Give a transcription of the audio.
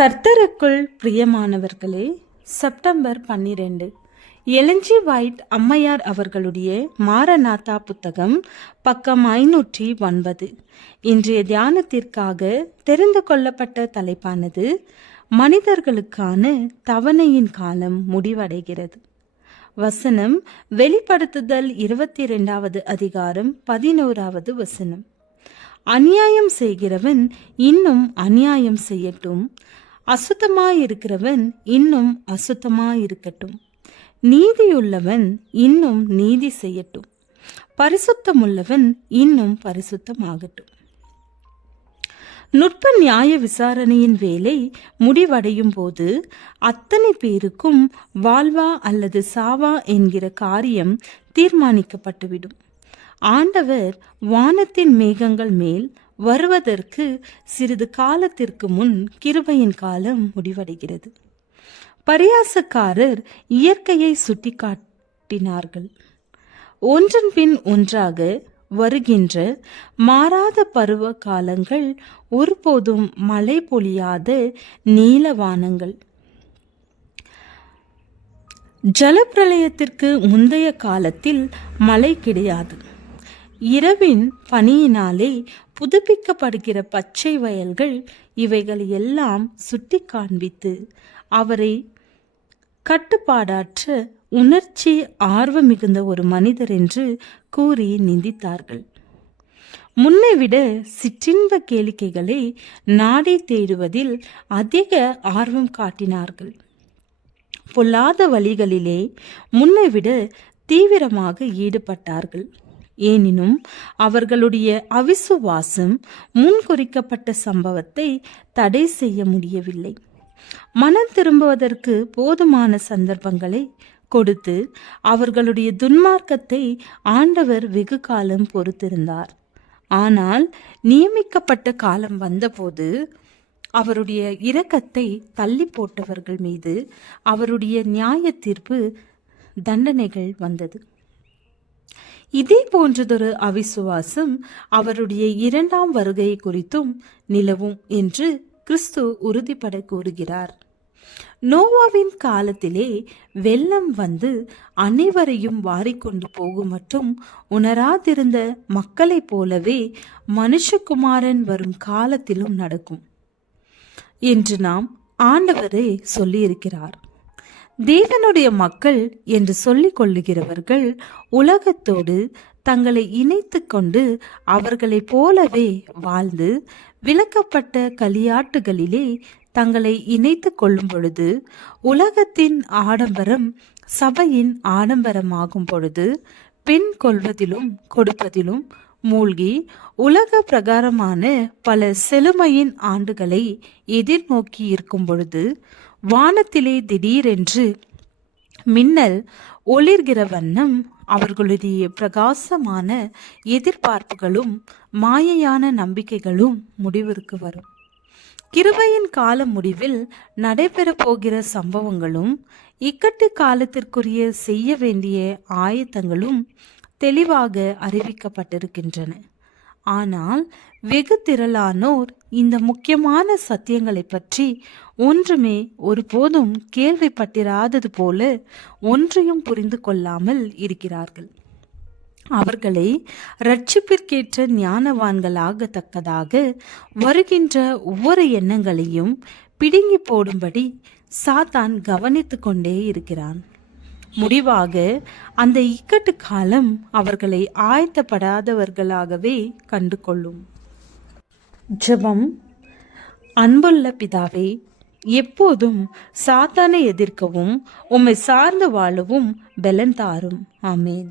கர்த்தருக்குள் பிரியமானவர்களே, September 12 எலஞ்சி white அம்மையார் அவர்களுடைய மாரநாதா புத்தகம், பக்கம் 509. இன்றைய தியானத்திற்காக தெரிந்து கொள்ளப்பட்ட தலைப்பானது மனிதர்களுக்கான தவணையின் காலம் முடிவடைகிறது. வசனம் வெளிப்படுத்துதல் 22வது அதிகாரம் 11வது வசனம். அநியாயம் செய்கிறவன் இன்னும் அநியாயம் செய்யட்டும், அசுத்தமாயிருக்கிறவன் இன்னும் அசுத்தமாயிருக்கட்டும், நீதியுள்ளவன் இன்னும் நீதி செய்யட்டும், பரிசுத்தமுள்ளவன் இன்னும் பரிசுத்தமாகட்டும். நுட்ப நியாய விசாரணையின் வேலை முடிவடையும் போது அத்தனை பேருக்கும் வாழ்வா அல்லது சாவா என்கிற காரியம் தீர்மானிக்கப்பட்டுவிடும். ஆண்டவர் வானத்தின் மேகங்கள் மேல் வருவதற்கு சிறிது காலத்திற்கு முன் கிருபையின் காலம் முடிவடைகிறது. பரியாசக்காரர் இயற்கையை சுட்டி காட்டினார்கள். ஒன்றன் பின் ஒன்றாக வருகின்ற மாறாத பருவ காலங்கள், ஒருபோதும் மழை பொழியாத நீலவானங்கள், ஜலப்பிரளயத்திற்கு முந்தைய காலத்தில் மழை கிடையாது. இரவின் பனியினாலே புதுப்பிக்கப்படுகிற பச்சை வயல்கள், இவைகள் எல்லாம் சுட்டி காண்பித்து அவரை கட்டுப்பாடற்ற உணர்ச்சி ஆர்வம் மிகுந்த ஒரு மனிதர் என்று கூறி நிந்தித்தார்கள். முன்னை விட சிற்றின்ப கேளிக்கைகளை நாடி தேடுவதில் அதிக ஆர்வம் காட்டினார்கள். பொல்லாத வழிகளிலே முன்னை விட தீவிரமாக ஈடுபட்டார்கள். எனினும் அவர்களுடைய அவிசுவாசம் முன்குறிக்கப்பட்ட சம்பவத்தை தடை செய்ய முடியவில்லை. மனம் திரும்புவதற்கு போதுமான சந்தர்ப்பங்களை கொடுத்து அவர்களுடைய துன்மார்க்கத்தை ஆண்டவர் வெகு காலம் பொறுத்திருந்தார். ஆனால் நியமிக்கப்பட்ட காலம் வந்தபோது அவருடைய இரக்கத்தை தள்ளி போட்டவர்கள் மீது அவருடைய நியாய தீர்ப்பு தண்டனைகள் வந்தது. இதே போன்றதொரு அவிசுவாசம் அவருடைய இரண்டாம் வருகை குறித்தும் நிலவும் என்று கிறிஸ்து உறுதிப்பட கூறுகிறார். நோவாவின் காலத்திலே வெள்ளம் வந்து அனைவரையும் வாரிக்கொண்டு போகும் மட்டும் உணராதிருந்த மக்களைப் போலவே மனுஷகுமாரன் வரும் காலத்திலும் நடக்கும் என்று நாம் ஆண்டவரே சொல்லியிருக்கிறார். தேவனுடைய மக்கள் என்று சொல்லிக் கொள்ளுகிறவர்கள் உலகத்தோடு தங்களை இணைத்து கொண்டு அவர்களைப் போலவே வாழ்ந்து விலக்கப்பட்ட களியாட்டுகளிலே தங்களை இணைத்து கொள்ளும் பொழுது, உலகத்தின் ஆடம்பரம் சபையின் ஆடம்பரமாகும் பொழுது, பெண் கொள்வதிலும் கொடுப்பதிலும் மூழ்கி உலக பிரகாரமான பல செழுமையின் ஆண்டுகளை எதிர்நோக்கி இருக்கும் பொழுது, வானத்திலே திடீரென்று மின்னல் ஒளிர்கிற வண்ணம் அவர்களுடைய பிரகாசமான எதிர்பார்ப்புகளும் மாயையான நம்பிக்கைகளும் முடிவிற்கு வரும். கிருபையின் கால முடிவில் நடைபெற போகிற சம்பவங்களும் இக்கட்டு காலத்திற்குரிய செய்ய வேண்டிய ஆயத்தங்களும் தெளிவாக அறிவிக்கப்பட்டிருக்கின்றன. ஆனால் வெகு திரளானோர் இந்த முக்கியமான சத்தியங்களை பற்றி ஒன்றுமே ஒருபோதும் கேள்விப்பட்டிராதது போல ஒன்றையும் புரிந்து கொள்ளாமல் இருக்கிறார்கள். அவர்களை இரட்சிப்பிற்கேற்ற ஞானவான்களாகத்தக்கதாக வருகின்ற ஒவ்வொரு எண்ணங்களையும் பிடுங்கி போடும்படி சாத்தான் கவனித்து கொண்டே இருக்கிறான். முடிவாக அந்த இக்கட்டு காலம் அவர்களை ஆயத்தப்படாதவர்களாகவே கண்டு கொள்ளும். ஜெபம். அன்புள்ள பிதாவே, எப்போதும் சாத்தானை எதிர்க்கவும் உம்மை சார்ந்து வாழவும் பலன் தாரும். ஆமேன்.